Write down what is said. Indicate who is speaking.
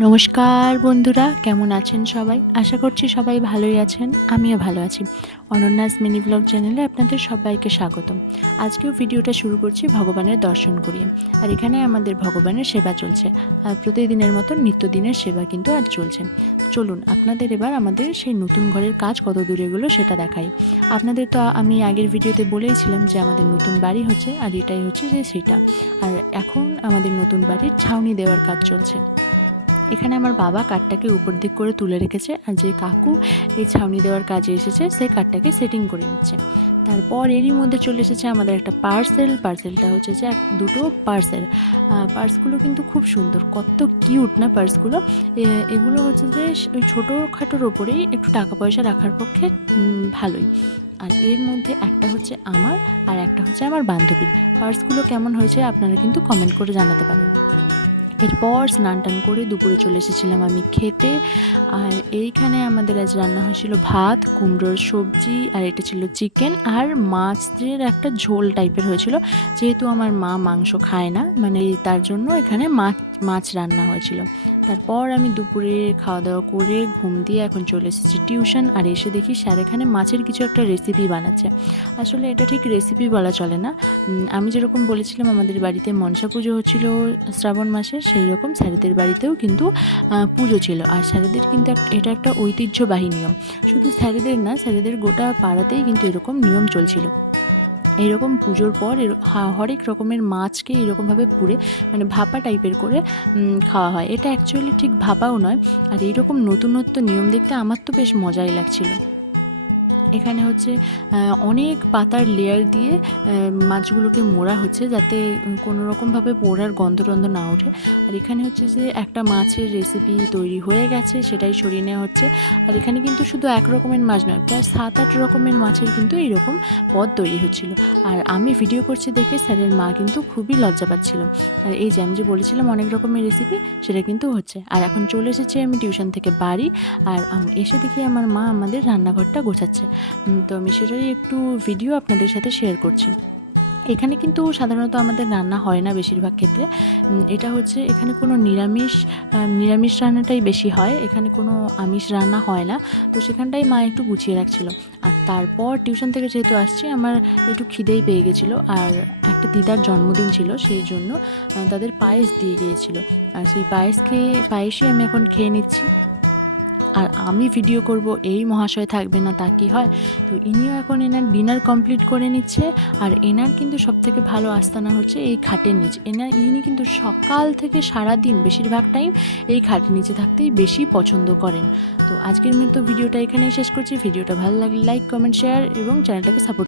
Speaker 1: নমস্কার বন্ধুরা, কেমন আছেন সবাই? আশা করছি সবাই ভালোই আছেন, আমিও ভালো আছি। অনন্যাস মিনি ব্লগ চ্যানেলে আপনাদের সবাইকে স্বাগতম। আজকেও ভিডিওটা শুরু করছি ভগবানের দর্শন করিয়ে। আর এখানে আমাদের ভগবানের সেবা চলছে। আর প্রতিদিনের মতো নিত্যদিনের সেবা কিন্তু আজ চলছে। চলুন, আপনাদের এবার আমাদের সেই নতুন ঘরের কাজ কত দূরে এগুলো সেটা দেখাই। আপনাদের তো আমি আগের ভিডিওতে বলেইছিলাম যে আমাদের নতুন বাড়ি হচ্ছে, আর এটাই হচ্ছে যে সেটা। আর এখন আমাদের নতুন বাড়ির ছাউনি দেওয়ার কাজ চলছে। এখানে আমার বাবা কাঠটাকে উপর দিক করে তুলে রেখেছে আর যে কাকু এই ছাউনি দেওয়ার কাজে এসেছে সেই কাঠটাকে সেটিং করে নিচ্ছে। তারপর এরই মধ্যে চলে এসেছে আমাদের একটা পার্সেল পার্সেলটা হচ্ছে যে দুটো পার্সেল পার্সগুলো কিন্তু খুব সুন্দর, কত কিউট না পার্সগুলো এগুলো হচ্ছে যে ওই ছোটোখাটোর ওপরেই একটু টাকা পয়সা রাখার পক্ষে ভালোই। আর এর মধ্যে একটা হচ্ছে আমার আর একটা হচ্ছে আমার বান্ধবীর। পার্সগুলো কেমন হয়েছে আপনারা কিন্তু কমেন্ট করে জানাতে পারেন। এরপর স্নান টান করে দুপুরে চলে এসেছিলাম আমি খেতে। আর এইখানে আমাদের আজ রান্না হয়েছিল ভাত, কুমড়োর সবজি, আর এটা ছিল চিকেন। আর মাছের একটা ঝোল টাইপের হয়েছিল, যেহেতু আমার মা মাংস খায় না মানে তার জন্য এখানে মাছ মাছ রান্না হয়েছিল। তারপর আমি দুপুরে খাওয়া দাওয়া করে ঘুম দিয়ে এখন চলে এসেছি টিউশন আর এসে দেখি স্যার এখানে মাছের কিছু একটা রেসিপি বানাচ্ছে। আসলে এটা ঠিক রেসিপি বলা চলে না। আমি যেরকম বলেছিলাম, আমাদের বাড়িতে মনসা পুজো হচ্ছিল শ্রাবণ মাসে, সেই রকম স্যারেদের বাড়িতেও কিন্তু পুজো ছিল। আর স্যারেদের কিন্তু এটা একটা ঐতিহ্যবাহী নিয়ম। শুধু স্যারেদের না, স্যারেদের গোটা পাড়াতেই কিন্তু এরকম নিয়ম চলছিল। এইরকম পুজোর পর হরেক রকমের মাছকে এরকমভাবে পুড়ে মানে ভাপা টাইপের করে খাওয়া হয়। এটা অ্যাকচুয়ালি ঠিক ভাপাও নয়। আর এইরকম নতুনত্ব নিয়ম দেখতে আমার তো বেশ মজাই লাগছিল। এখানে হচ্ছে অনেক পাতার লেয়ার দিয়ে মাছগুলোকে মোড়া হচ্ছে যাতে কোনো রকমভাবে পোড়ার গন্ধ টন্ধ না ওঠে। আর এখানে হচ্ছে যে একটা মাছের রেসিপি তৈরি হয়ে গেছে, সেটাই সরিয়ে নেওয়া হচ্ছে। আর এখানে কিন্তু শুধু এক রকমের মাছ নয়, প্রায় সাত আট রকমের মাছের কিন্তু এইরকম পদ তৈরি হচ্ছিল। আর আমি ভিডিও করছি দেখে স্যারের মা কিন্তু খুবই লজ্জা পাচ্ছিল। আর এই যে আমি যে বলেছিলাম অনেক রকমের রেসিপি সেটা কিন্তু হচ্ছে। আর এখন চলে এসেছি আমি টিউশন থেকে বাড়ি, আর এসে দেখি আমার মা আমাদের রান্নাঘরটা গোছাচ্ছে। তো আমি সেটারই একটু ভিডিও আপনাদের সাথে শেয়ার করছি। এখানে কিন্তু সাধারণত আমাদের রান্না হয় না বেশিরভাগ ক্ষেত্রে। এটা হচ্ছে এখানে কোনো নিরামিষ নিরামিষ রান্নাটাই বেশি হয়। এখানে কোনো আমিষ রান্না হয় না। তো সেখানটাই মা একটু গুছিয়ে রাখছিল। আর তারপর টিউশন থেকে যেহেতু আসছি, আমার একটু খিদেই পেয়ে গেছিল। আর একটা দিদার জন্মদিন ছিল, সেই জন্য তাদের পায়েস দিয়ে গিয়েছিল। আর সেই পায়েস খেয়ে, পায়েসই আমি এখন খেয়ে নিচ্ছি। আর আমি ভিডিও করব, এই মহাশয় থাকবে না, তা কি হয়? তো ইনিও এখন এনার ডিনার কমপ্লিট করে নিচ্ছে, আর এনার কিন্তু সব থেকে ভালো আস্তানা হচ্ছে এই খাটের নিচ। এনার, ইনি কিন্তু সকাল থেকে সারা দিন বেশিরভাগ টাইম এই খাটের নিচে থাকতেই বেশি পছন্দ করেন। তো আজকের মতো ভিডিওটা এখানেই শেষ করছি। ভিডিওটা ভালো লাগলে লাইক কমেন্ট শেয়ার এবং চ্যানেলটাকে সাপোর্ট